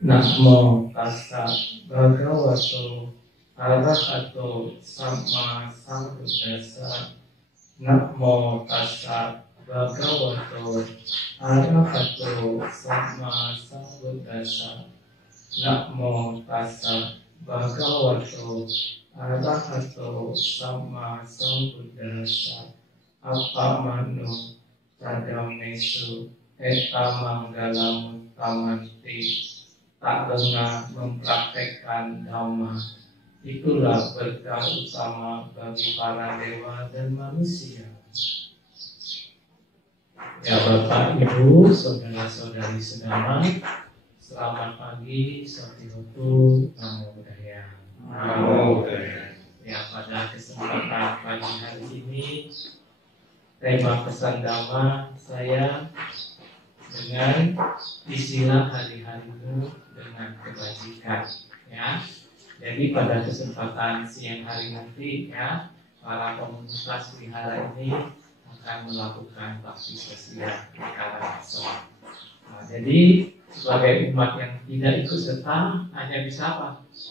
Namo tassa bhagavato arahato samma sambuddhassa. Namo tassa bhagavato arahato samma sambuddhassa. Namo tassa bhagavato arahato samma sambuddhassa. Appamano sadamesu etamanggalam tamanti. Tak lengah mempraktekkan dhamma, itulah berkah utama bagi para dewa dan manusia. Ya Bapak, Ibu, saudara-saudari sedama, selamat pagi, Satyhotu, Namo Buddhaya. Namo Buddhaya. Ya, pada kesempatan pagi hari ini, tema pesan Dhamma saya dengan isilah hari-harimu dengan kebajikan, ya. Jadi pada kesempatan siang hari nanti, ya, para komunitas wihara ini akan melakukan bakti sosial di Karangasem. Nah, jadi sebagai umat yang tidak ikut serta hanya bisa apa?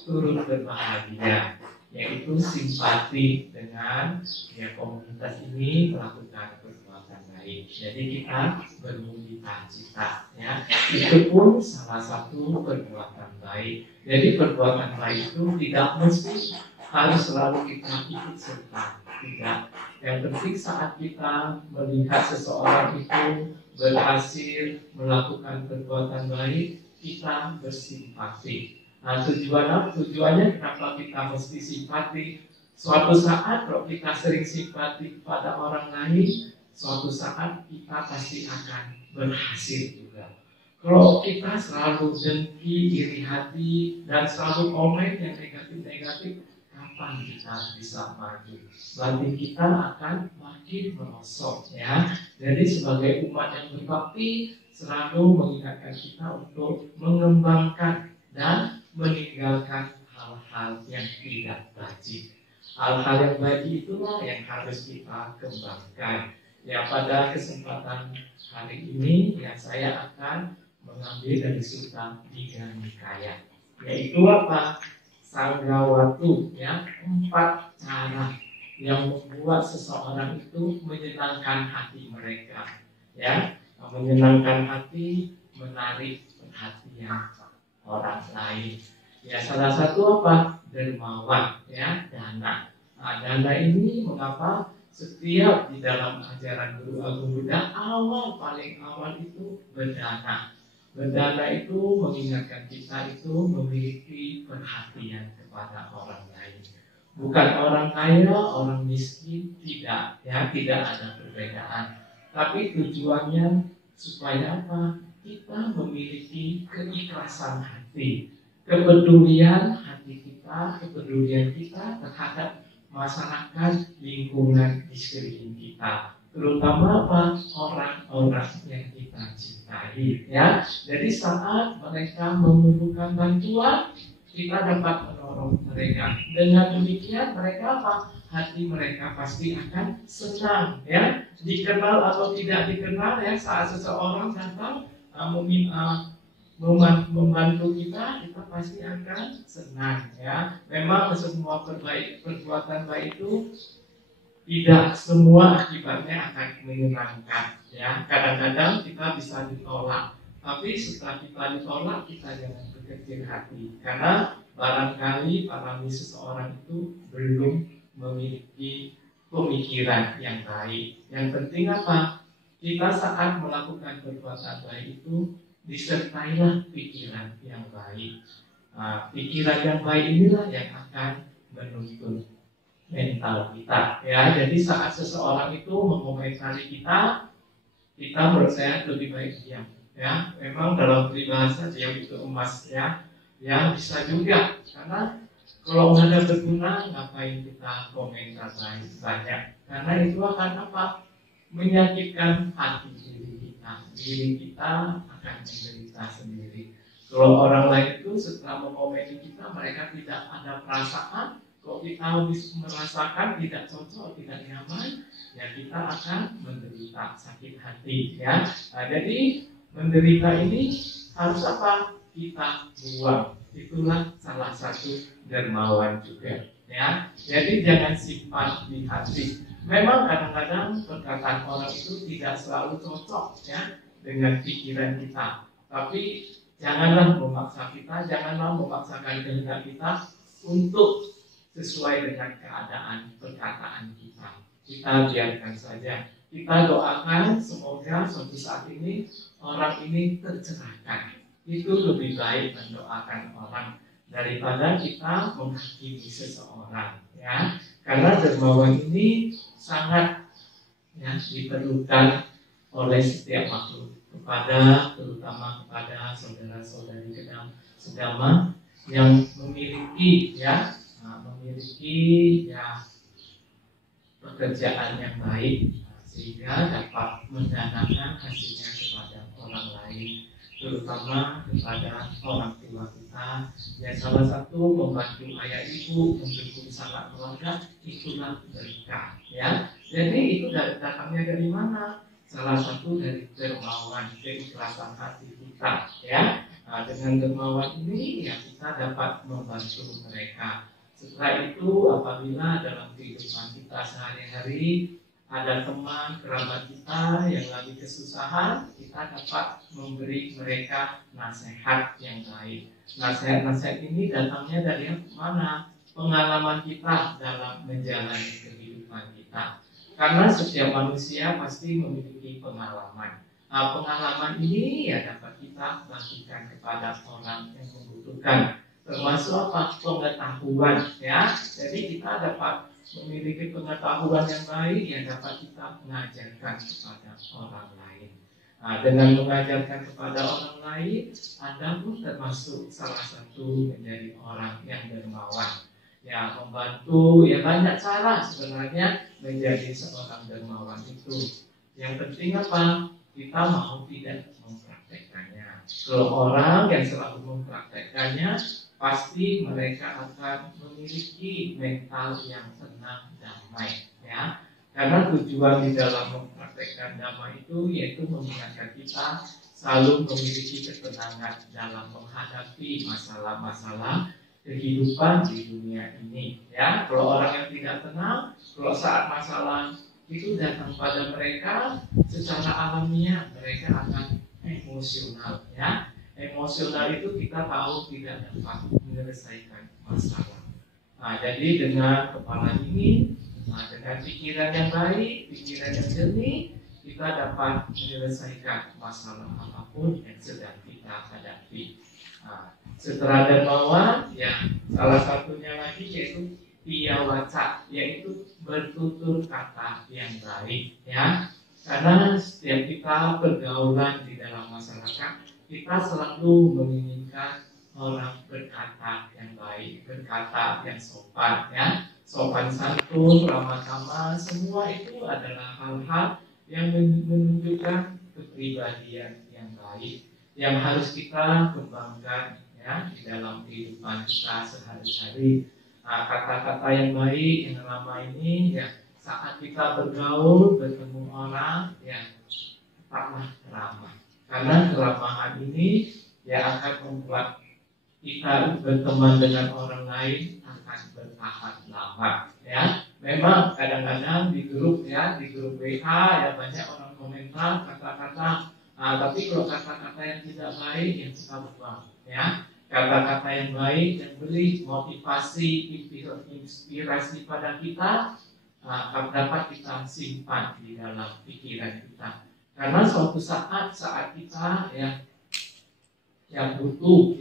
Turut berbahagia, yaitu simpati dengan ya komunitas ini melakukan perbuatan baik. Jadi kita bermudika cita, ya. Itu pun salah satu perbuatan baik. Jadi perbuatan baik itu tidak mesti harus selalu kita ikut serta, tidak. Yang penting saat kita melihat seseorang itu berhasil melakukan perbuatan baik, kita bersimpati. Nah, tujuannya kenapa kita mesti simpati? Suatu saat kalau kita sering simpati kepada orang lain, suatu saat kita pasti akan berhasil juga. Kalau kita selalu dengki, iri hati, dan selalu komen yang negatif-negatif, kapan kita bisa maju? Berarti kita akan makin merosot, ya. Jadi sebagai umat yang berbakti selalu mengingatkan kita untuk mengembangkan dan meninggalkan hal-hal yang tidak baik. Hal-hal yang baik itulah yang harus kita kembangkan. Ya, pada kesempatan hari ini ya saya akan mengambil dari Sutta Digha Nikaya, yaitu apa? Sanggawatu, ya, 4 cara yang membuat seseorang itu menyenangkan hati mereka, ya, menyenangkan hati, menarik perhatian orang lain. Ya, salah satu apa? Dermawan, ya, dana. Nah, dana ini mengapa setiap di dalam ajaran Guru Agung Buddha paling awal itu berdana. Berdana itu mengingatkan kita itu memiliki perhatian kepada orang lain. Bukan orang kaya, orang miskin, tidak, ya, tidak ada perbedaan. Tapi tujuannya supaya apa? Kita memiliki keikhlasan hati, kepedulian hati kita, kepedulian kita terhadap masyarakat, lingkungan di sekeliling kita, terutama apa? Orang-orang yang kita cintai, ya. Jadi saat mereka memerlukan bantuan, kita dapat menolong mereka. Dengan demikian mereka apa? Hati mereka pasti akan senang, ya. Dikenal atau tidak dikenal, ya, saat seseorang datang membantu kita pasti akan senang, ya. Memang semua perbuatan baik itu tidak semua akibatnya akan menyenangkan, ya. Kadang-kadang kita bisa ditolak, tapi setelah kita ditolak kita jangan berkecil hati, karena barangkali alami seseorang itu belum memiliki pemikiran yang baik. Yang penting apa? Kita saat melakukan perbuatan baik itu disertailah pikiran yang baik. Nah, pikiran yang baik inilah yang akan menuntun mental kita, ya. Jadi saat seseorang itu mengomentari kita menurut saya lebih baik diam, ya. Memang dalam peribahasa diam itu emas, ya. Ya, bisa juga, karena kalau nggak ada berguna ngapain kita komentar banyak, karena itu akan apa? Menyakitkan hati diri kita akan menderita sendiri. Kalau orang lain itu setelah mengomeni kita, mereka tidak ada perasaan. Kalau kita merasakan tidak cocok, tidak nyaman, ya kita akan menderita sakit hati, ya. Nah, jadi menderita ini harus apa? kita buang. Itulah salah satu dermawan juga. Ya, jadi jangan simpan di hati. Memang kadang-kadang perkataan orang itu tidak selalu cocok ya dengan pikiran kita. Tapi janganlah memaksa kita, janganlah memaksakan kehendak kita untuk sesuai dengan keadaan perkataan kita. Kita biarkan saja. Kita doakan semoga suatu saat ini orang ini tercerahkan. Itu lebih baik mendoakan orang daripada kita menghakimi seseorang, ya. Karena dermawan ini sangat ya diperlukan oleh setiap makhluk, terutama kepada saudara-saudari sedama yang memiliki pekerjaan yang baik, sehingga dapat mendanamkan hasilnya kepada orang lain, terutama kepada orang tua kita. Ya, salah satu membantu ayah ibu, mendukung sanak keluarga, itulah berkah. Ya, jadi itu datangnya dari mana? Salah satu dari dermawan, keikhlasan hati kita. Ya, dengan dermawan ini ya kita dapat membantu mereka. Setelah itu, apabila dalam kehidupan kita sehari-hari ada teman kerabat kita yang lagi kesusahan, kita dapat memberi mereka nasihat yang baik. Nasihat-nasihat ini datangnya dari mana? Pengalaman kita dalam menjalani kehidupan kita. Karena setiap manusia pasti memiliki pengalaman. Nah, pengalaman ini ya dapat kita bagikan kepada orang yang membutuhkan. Termasuk apa? Pengetahuan, ya. Jadi kita dapat memiliki pengetahuan yang baik yang dapat kita mengajarkan kepada orang lain. Nah, dengan mengajarkan kepada orang lain, Anda pun termasuk salah satu menjadi orang yang dermawan. Ya, membantu, ya banyak cara sebenarnya menjadi seorang dermawan itu. Yang penting apa? Kita mau tidak mempraktekannya. Kalau orang yang selalu mempraktekannya, pasti mereka akan memiliki mental yang tenang, damai, ya. Karena tujuan di dalam mempraktekkan damai itu yaitu mengingatkan kita selalu memiliki ketenangan dalam menghadapi masalah-masalah kehidupan di dunia ini, ya. Kalau orang yang tidak tenang, kalau saat masalah itu datang pada mereka, secara alamiah mereka akan emosional, ya. Emosional itu kita tahu tidak dapat menyelesaikan masalah. Nah, jadi dengan kepala dingin, dengan pikiran yang baik, pikiran yang jernih, kita dapat menyelesaikan masalah apapun yang sedang kita hadapi. Nah, setelah dermawan, ya salah satunya lagi yaitu piyawaca, yaitu bertutur kata yang baik, ya. Karena setiap kita pergaulan di dalam masyarakat, kita selalu menginginkan orang berkata yang baik, berkata yang sopan, ya, sopan santun, ramah tamah, semua itu adalah hal-hal yang menunjukkan kepribadian yang baik, yang harus kita kembangkan, ya, di dalam kehidupan kita sehari-hari. Nah, kata-kata yang baik, yang ramah ini, ya, saat kita bergaul, bertemu orang, ya, tetaplah ramah. Karena keramahan ini ya akan membuat kita berteman dengan orang lain akan bertahan lama, ya. Memang kadang-kadang di grup WA ya banyak orang komentar kata-kata, tapi kalau kata-kata yang tidak baik yang kita buang, ya. Kata-kata yang baik yang beri motivasi, inspirasi pada kita dapat kita simpan di dalam pikiran kita. Karena suatu saat kita yang butuh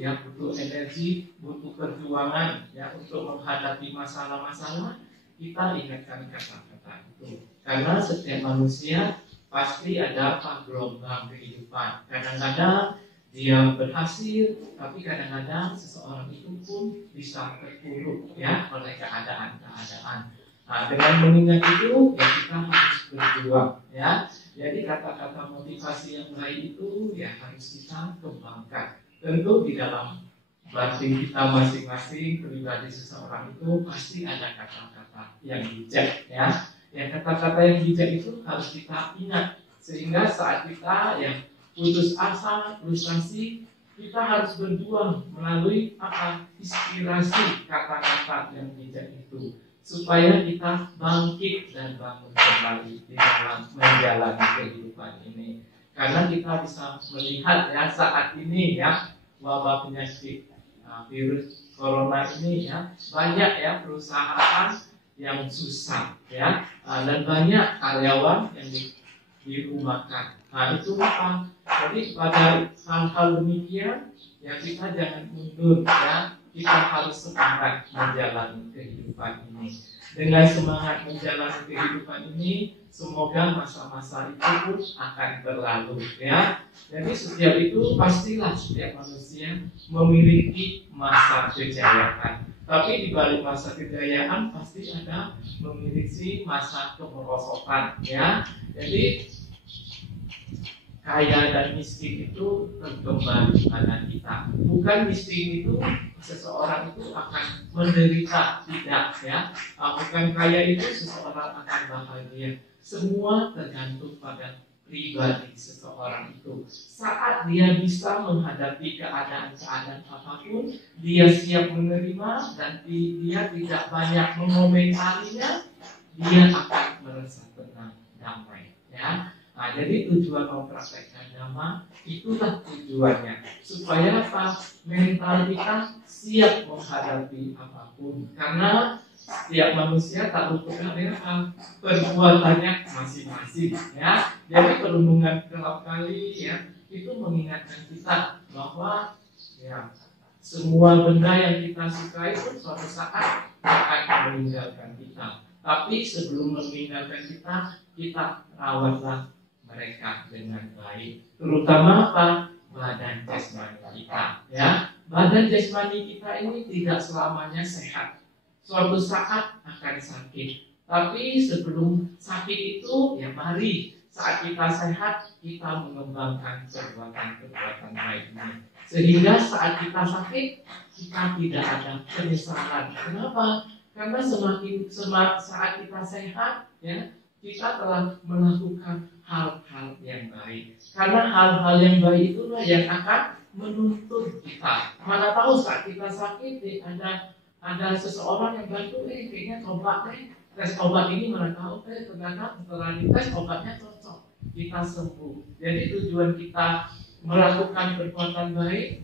energi, butuh perjuangan ya untuk menghadapi masalah-masalah, kita ingatkan kata-kata itu. Karena setiap manusia pasti ada gelombang kehidupan. Kadang-kadang dia berhasil, tapi kadang-kadang seseorang itu pun bisa terpuruk ya oleh keadaan-keadaan. Nah, dengan mengingat itu ya kita harus berjuang, ya. Jadi kata-kata motivasi yang baik itu ya harus kita kembangkan. Tentu di dalam batin kita masing-masing, pribadi seseorang itu pasti ada kata-kata yang bijak, ya. Yang kata-kata yang bijak itu harus kita ingat sehingga saat kita yang putus asa, frustasi, kita harus berjuang melalui inspirasi kata-kata yang bijak itu, supaya kita bangkit dan bangun kembali di dalam menjalani kehidupan ini. Karena kita bisa melihat ya saat ini ya wabah penyakit virus corona ini ya, banyak ya perusahaan yang susah ya, dan banyak karyawan yang dirumahkan. Nah itu apa? Jadi pada hal-hal demikian ya kita jangan mundur ya, kita harus semangat menjalani kehidupan ini. Dengan semangat menjalani kehidupan ini, semoga masa-masa itu pun akan berlalu ya. Jadi setiap itu pastilah setiap manusia memiliki masa kejayaan. Tapi di balik masa kejayaan pasti ada memiliki masa kemerosotan ya. Jadi kaya dan miskin itu tergambar pada kita. Bukan miskin itu seseorang itu akan menderita, tidak ya. Bukan kaya itu seseorang akan bahagia. Semua tergantung pada pribadi seseorang itu. Saat dia bisa menghadapi keadaan-keadaan apapun, dia siap menerima dan dia tidak banyak mengomentarinya, dia akan merasa tenang, damai ya. Nah, jadi tujuan mempraktekkan dhamma itulah tujuannya, supaya apa? Mental kita siap menghadapi apapun. Karena setiap manusia tak luput dari perbuatannya masing-masing ya. Jadi perundungan kerap kali ya itu mengingatkan kita bahwa ya semua benda yang kita sukai pun suatu saat akan meninggalkan kita. Tapi sebelum meninggalkan kita, kita rawatlah mereka dengan baik. Terutama apa? Badan jasmani kita ya. Badan jasmani kita ini tidak selamanya sehat. Suatu saat akan sakit. Tapi sebelum sakit itu ya mari saat kita sehat kita mengembangkan perbuatan-perbuatan baiknya. Sehingga saat kita sakit kita tidak ada penyesalan. Kenapa? Karena semakin saat kita sehat ya, kita telah melakukan hal-hal yang baik. Karena hal-hal yang baik itulah yang akan menuntun kita. Mana tahu saat kita sakit ada seseorang yang bantu, kayaknya coba tes obat ini, mana tahu ternyata setelah dites obatnya cocok, kita sembuh. Jadi tujuan kita melakukan perbuatan baik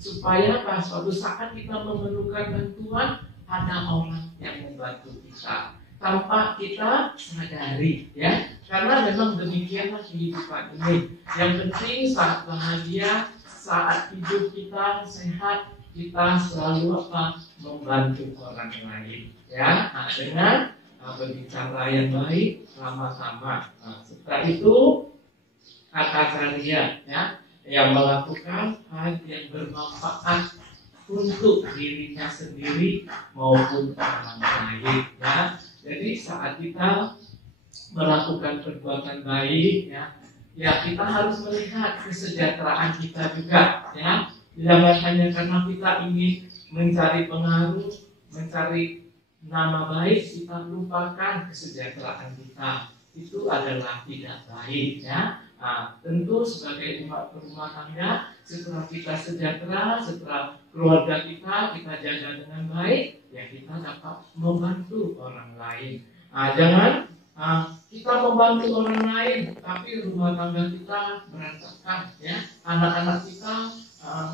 supaya pas suatu saat kita memerlukan bantuan ada orang yang membantu kita tanpa kita sadari ya. Karena memang demikianlah kehidupan ini. Yang penting saat bahagia, saat hidup kita sehat, kita selalu membantu orang lain ya. Nah, dengan berbicara yang baik sama-sama. Setelah itu kata karya ya, yang melakukan hal yang bermanfaat untuk dirinya sendiri maupun orang lain ya. Jadi saat kita melakukan perbuatan baik ya kita harus melihat kesejahteraan kita juga ya. Jangan hanya karena kita ingin mencari pengaruh, mencari nama baik, kita lupakan kesejahteraan kita. Itu adalah tidak baik ya. Nah, tentu sebagai umat berumah tangga, setelah kita sejahtera, setelah keluarga kita jaga dengan baik, ya kita dapat membantu orang lain. Nah, jangan kita membantu orang lain, tapi rumah tangga kita berantakan ya. Anak-anak kita,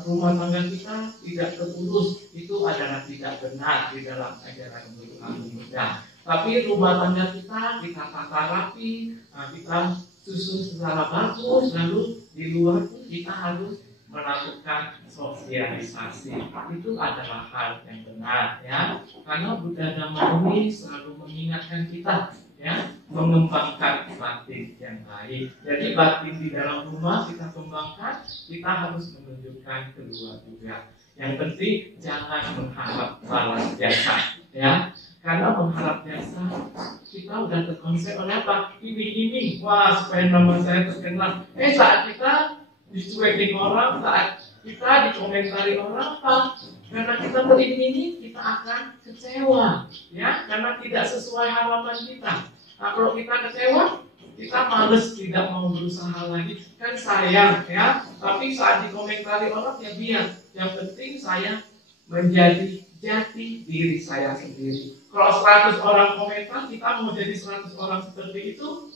rumah tangga kita tidak terurus, itu adalah tidak benar di dalam ajaran Guru Agung Buddha. Tapi rumah tangga kita tata rapi, kita susun secara bagus, lalu di luar pun kita harus melakukan sosialisasi. Itu adalah hal yang benar ya. Karena Buddha Dhamma ini selalu mengingatkan kita ya, mengembangkan batin yang baik. Jadi batin di dalam rumah kita kembangkan, kita harus menunjukkan keluar juga. Yang penting jangan mengharap balas jasa ya. Karena mengharap jasa kita udah terkonsep oleh apa? Ini, wah supaya nama saya terkenal. Saat kita dicuekin orang, saat kita dikomentari orang apa? Karena kita beriming-iming, kita akan kecewa, ya, karena tidak sesuai harapan kita. Nah, kalau kita kecewa, kita males, tidak mau berusaha lagi, kan sayang ya. Tapi saat dikomentari orang ya biar, yang penting saya menjadi jati diri saya sendiri. Kalau 100 orang komentar, kita mau jadi 100 orang seperti itu?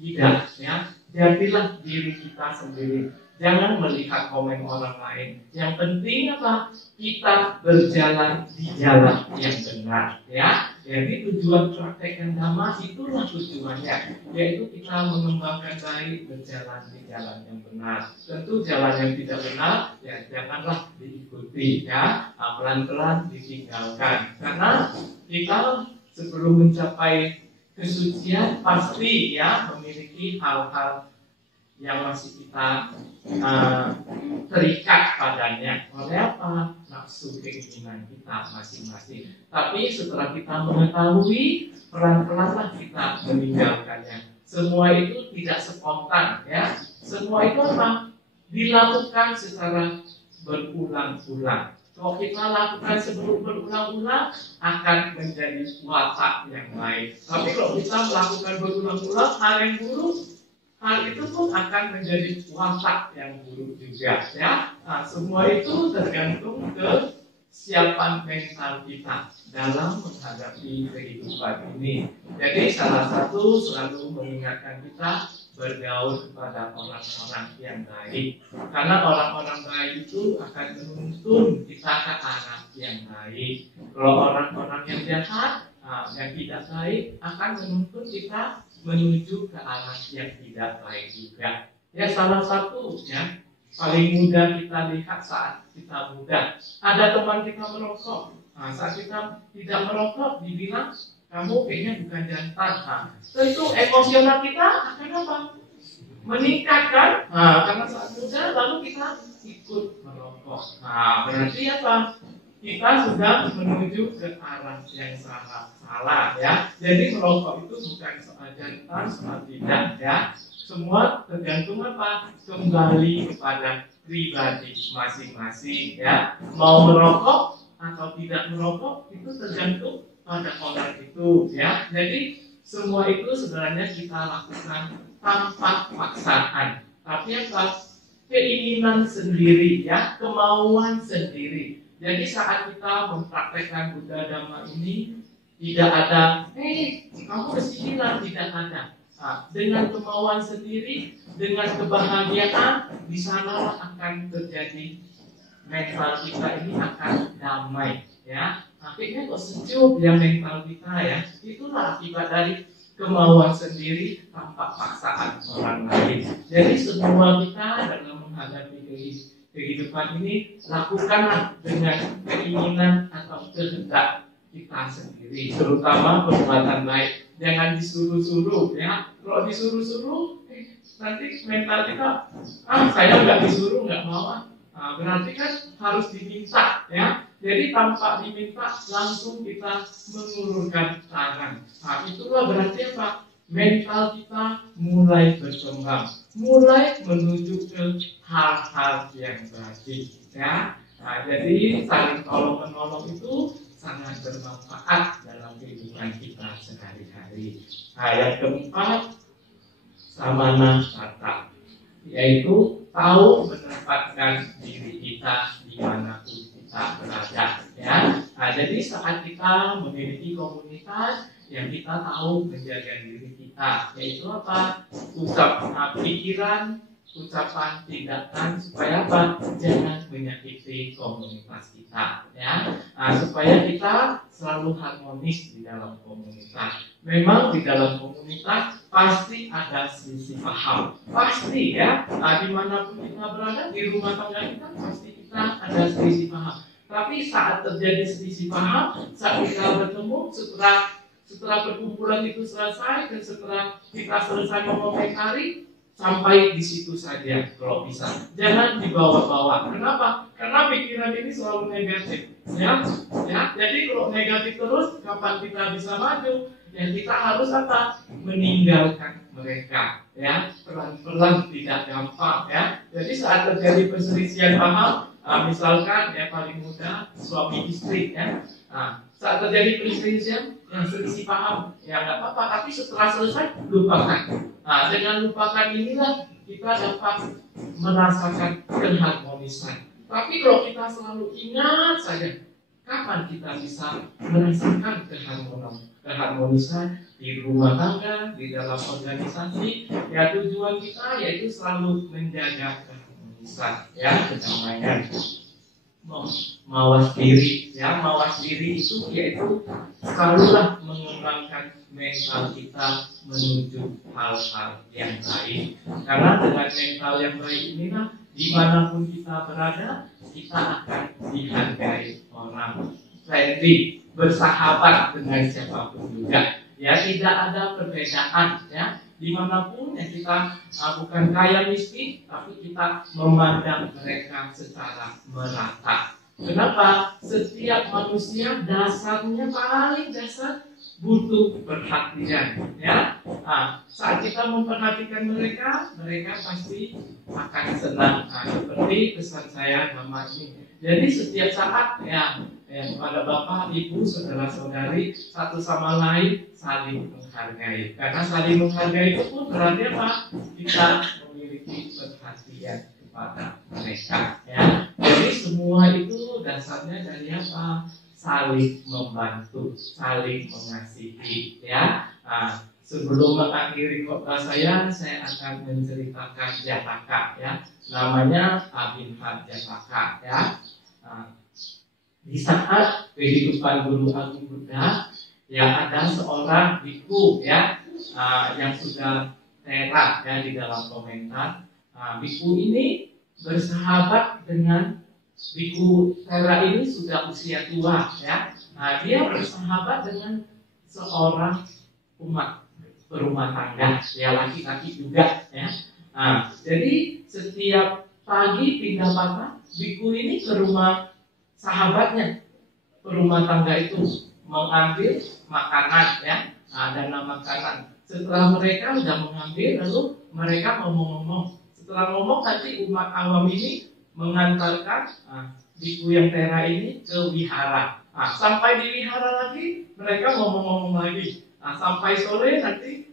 Tidak ya. Jadilah diri kita sendiri. Jangan melihat komen orang lain. Yang penting apa? Kita berjalan di jalan yang benar, ya. Jadi tujuan praktek Dhamma itulah tujuannya, yaitu kita mengembangkan baik, berjalan di jalan yang benar. Tentu jalan yang tidak benar, ya janganlah diikuti, ya. Pelan-pelan ditinggalkan. Karena kita sebelum mencapai kesucian pasti ya memiliki hal-hal yang masih kita terikat padanya oleh apa? Nafsu keinginan kita masing-masing. Tapi setelah kita mengetahui, pelan-pelanlah kita meninggalkannya. Semua itu tidak spontan ya. Semua itu apa? Dilakukan secara berulang-ulang. Kalau kita lakukan sebelum berulang-ulang akan menjadi watak yang baik. Tapi kalau kita melakukan berulang-ulang hal yang buruk, hal itu pun akan menjadi watak yang buruk juga, ya. Nah, semua itu tergantung kesiapan mental kita dalam menghadapi kehidupan ini. Jadi salah satu selalu mengingatkan kita bergaul kepada orang-orang yang baik, karena orang-orang baik itu akan menuntun kita ke arah yang baik. Kalau orang-orang yang jahat, yang tidak baik akan menuntun kita menuju ke arah yang tidak baik juga. Ya salah satu ya paling mudah kita lihat saat kita muda. Ada teman kita merokok. Nah, saat kita tidak merokok dibilang kamu kayaknya bukan jantan. Nah, tentu emosional kita akan apa? Meningkat kan? Nah, karena saat muda lalu kita ikut merokok. Nah, berarti apa? Kita sudah menuju ke arah yang salah ya. Jadi merokok itu bukan soal jantan, soal tidak ya. Semua tergantung apa? Kembali kepada pribadi masing-masing ya. Mau merokok atau tidak merokok itu tergantung pada orang itu ya. Jadi semua itu sebenarnya kita lakukan tanpa paksaan. Tapi apa? Keinginan sendiri ya, kemauan sendiri. Jadi saat kita mempraktekkan Buddha Dhamma ini tidak ada, kamu kesinilah, tidak ada. Nah, dengan kemauan sendiri, dengan kebahagiaan, di sana akan terjadi mental kita ini akan damai, ya. Akhirnya kok sejuk ya mental kita ya. Itulah akibat dari kemauan sendiri tanpa paksaan orang lain. Jadi semua kita dalam menghadapi kehidupan ini lakukanlah dengan keinginan atau kehendak kita sendiri, terutama perbuatan baik. Jangan disuruh-suruh ya. Kalau disuruh-suruh nanti mental kita saya nggak disuruh, nggak mau. Nah, berarti kan harus diminta ya. Jadi tanpa diminta langsung kita mengulurkan tangan. Nah, itulah berarti apa? Mental kita mulai berkembang, mulai menuju ke hal-hal yang baik ya. Nah, jadi saling tolong-menolong itu sangat bermanfaat dalam kehidupan kita sehari-hari. Nah, yang keempat, samana kata, yaitu tahu menempatkan diri kita dimanapun kita berada ya. Nah, jadi saat kita memiliki komunitas yang kita tahu menjaga diri kita, yaitu apa? Ucapan pikiran, ucapan tindakan, supaya apa? Jangan menyakiti komunitas kita ya. Nah, supaya kita selalu harmonis di dalam komunitas. Memang di dalam komunitas pasti ada selisih paham, pasti ya. Nah, dimanapun kita berada, di rumah tangga kita pasti kita ada selisih paham. Tapi saat terjadi selisih paham, saat kita bertemu, setelah perkumpulan itu selesai dan setelah kita selesai mengomentari, sampai di situ saja kalau bisa. Jangan dibawa-bawa. Kenapa? Karena pikiran ini selalu negatif. Ya. Jadi kalau negatif terus, kapan kita bisa maju? Ya kita harus apa? Meninggalkan mereka. Ya, pelan-pelan, tidak gampang. Ya. Jadi saat terjadi perselisihan paham, misalkan ya paling mudah suami istri ya. Nah, saat terjadi perselisihan yang selisih paham, ya nggak apa-apa. Tapi setelah selesai lupakan. Nah, dengan lupakan inilah kita dapat merasakan keharmonisan. Tapi kalau kita selalu ingat saja, kapan kita bisa merasakan keharmonisan di rumah tangga, di dalam organisasi? Ya, tujuan kita yaitu selalu menjaga keharmonisan, ya, kedamaian. Mawas diri, ya, mawas diri itu yaitu selalulah mengembangkan mental kita menuju hal-hal yang baik. Karena dengan mental yang baik inilah dimanapun kita berada, kita akan dihargai orang, friendly, bersahabat dengan siapapun juga. Ya, tidak ada perbedaan, ya. Dimanapun ya kita bukan kaya miskin, tapi kita memandang mereka secara merata. Kenapa? Setiap manusia dasarnya paling dasar butuh perhatian, ya. Saat kita memperhatikan mereka, mereka pasti akan senang. Seperti pesan saya nama ini. Jadi setiap saat ya kepada Bapak, Ibu, saudara-saudari, satu sama lain saling menghargai. Karena saling menghargai itu pun berarti apa? Kita memiliki perhatian kepada mereka, ya. Jadi semua itu dasarnya dari apa? Saling membantu, saling mengasihi, ya. Sebelum mengakhiri khotbah saya akan menceritakan Jataka, ya. Namanya Abinhat Jataka, ya. Di saat kehidupan Guru Agung Buddha, ya, ada seorang biku, ya, yang sudah tera, ya, di dalam komentar. Biku ini bersahabat dengan biku tera ini sudah usia tua, ya. Dia bersahabat dengan seorang umat berumah tangga, ya, laki-laki juga, ya. Jadi setiap pagi pindah patah, biku ini ke rumah sahabatnya, berumah tangga itu mengambil makanan, ya, dana makanan. Setelah mereka sudah mengambil, lalu mereka ngomong-ngomong. Setelah ngomong, nanti umat awam ini mengantarkan biku yang tera ini ke wihara. Sampai di wihara lagi, mereka ngomong-ngomong lagi. Sampai sore nanti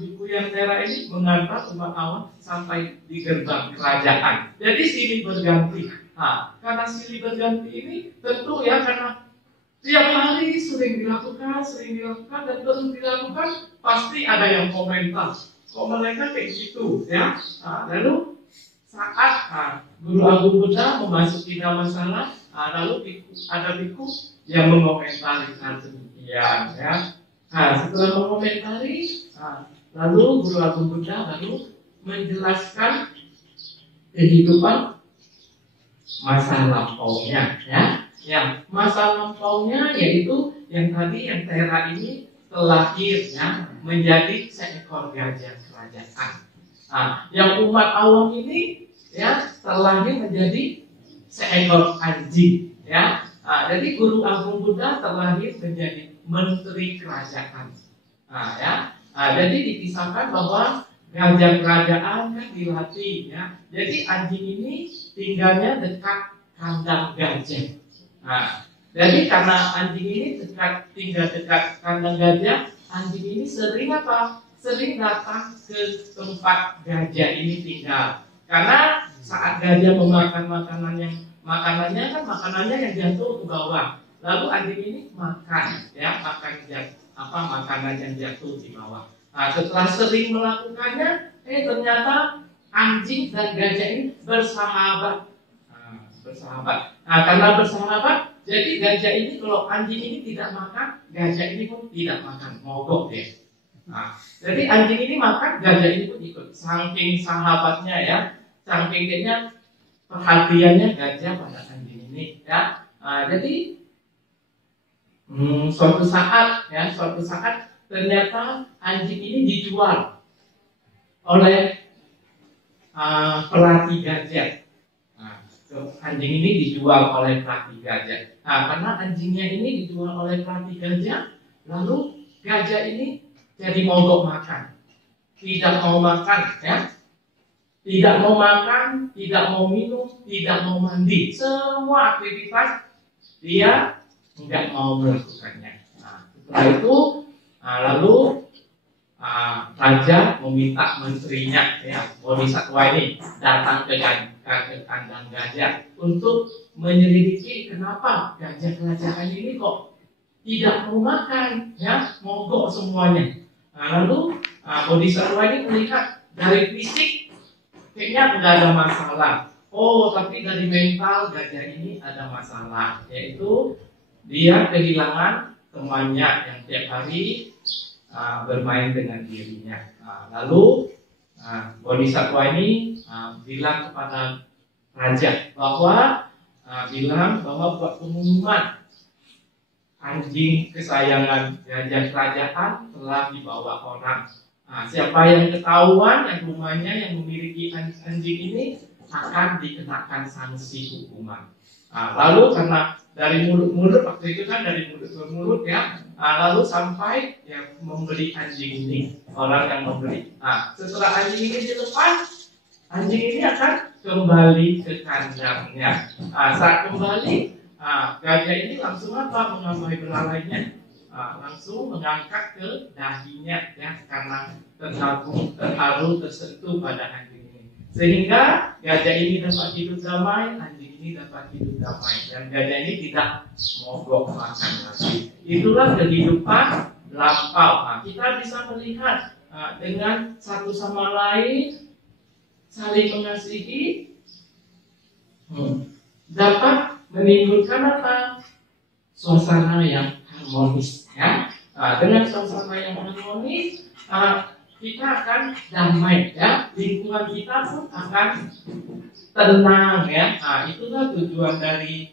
biku yang tera ini mengantar umat awam sampai di gerbang kerajaan. Jadi silih berganti. Karena silih berganti ini tentu, ya, karena tiap hari sering dilakukan dan terus dilakukan, pasti ada yang komentar. Kok mereka kayak gitu, ya? Lalu saat Guru Agung Buddha memasuki masalah, lalu ada biku yang mengomentari demikian, ya. Setelah mengomentari, lalu Guru Agung Buddha lalu menjelaskan kehidupan masa lampaunya, ya. Yang masa lampaunya yaitu yang tadi yang tera ini terlahir, ya, menjadi seekor gajah kerajaan. Yang umat awam ini, ya, terlahir menjadi seekor anjing, ya. Jadi Guru Agung Buddha terlahir menjadi menteri kerajaan, ya. Jadi dipisahkan bahwa gajah kerajaan kan dilatih, ya. Jadi anjing ini tinggalnya dekat kandang gajah. Jadi karena anjing ini tinggal dekat kandang gajah, anjing ini sering apa? Sering datang ke tempat gajah ini tinggal. Karena saat gajah memakan makanannya yang jatuh ke bawah. Lalu anjing ini makan, ya, makanan yang jatuh di bawah. Setelah sering melakukannya, ternyata anjing dan gajah ini bersahabat. Karena bersahabat, jadi gajah ini kalau anjing ini tidak makan, gajah ini pun tidak makan, mogok dia. Jadi anjing ini makan, gajah ini pun ikut. Saking sahabatnya, ya, saking kayaknya perhatiannya gajah pada anjing ini, ya. Jadi suatu saat ternyata anjing ini dijual oleh pelatih gajah. Anjing ini dijual oleh pelatih gajah. Karena anjingnya ini dijual oleh pelatih gajah, lalu gajah ini jadi mogok makan, tidak mau makan, ya, tidak mau makan, tidak mau minum, tidak mau mandi, semua aktivitas dia tidak mau melakukannya. Setelah itu, lalu raja meminta menterinya, ya, Bodhisatwa ini datang ke kandang gajah untuk menyelidiki kenapa gajah kerajaan ini kok tidak mau makan, ya, mogok semuanya. Lalu Bodhisatwa ini melihat dari fisik kayaknya nggak ada masalah. Oh, tapi dari mental gajah ini ada masalah, yaitu dia kehilangan temannya yang tiap hari bermain dengan dirinya. Lalu Bodhisatwa ini bilang kepada raja bahwa buat pengumuman anjing kesayangan gajah kerajaan telah dibawa orang. Siapa yang ketahuan yang rumahnya yang memiliki anjing ini akan dikenakan sanksi hukuman. Lalu karena dari mulut-mulut, waktu itu kan dari mulut ke mulut, ya, lalu sampai yang membeli anjing ini, orang yang membeli. Setelah anjing ini dilepas, anjing ini akan kembali ke kandangnya. Saat kembali, gajah ini langsung mengambil belalainya, langsung mengangkat ke dahinya, ya, karena terharu tersentuh pada anjing ini, sehingga gajah ini dapat hidup damai, anjing ini dapat hidup damai, dan gajah ini tidak mogok makan lagi. Itulah kehidupan lampau. Kita bisa melihat dengan satu sama lain saling mengasihi dapat menimbulkan suasana yang harmonis, ya. Dengan suasana yang harmonis kita akan damai, ya. Lingkungan kita pun akan tenang, ya. Itulah tujuan dari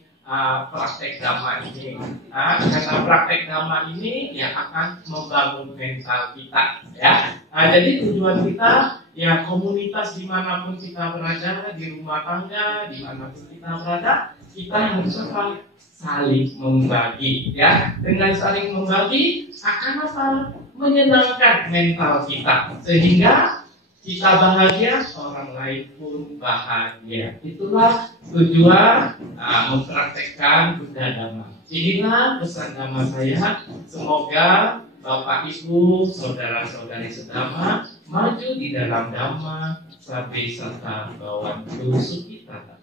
praktek dhamma ini. Karena praktek dhamma ini ya akan membangun mental kita, ya. Jadi tujuan kita, ya, komunitas dimanapun kita berada, di rumah tangga dimanapun kita berada, kita harus saling membagi, ya. Dengan saling membagi akan menyenangkan mental kita, sehingga kita bahagia, orang lain pun bahagia. Itulah tujuan mempraktekkan Buddha Dhamma. Inilah pesan Dhamma saya. Semoga Bapak Ibu, saudara-saudari sedhamma maju di dalam Dhamma sampai serta bawantu sukita.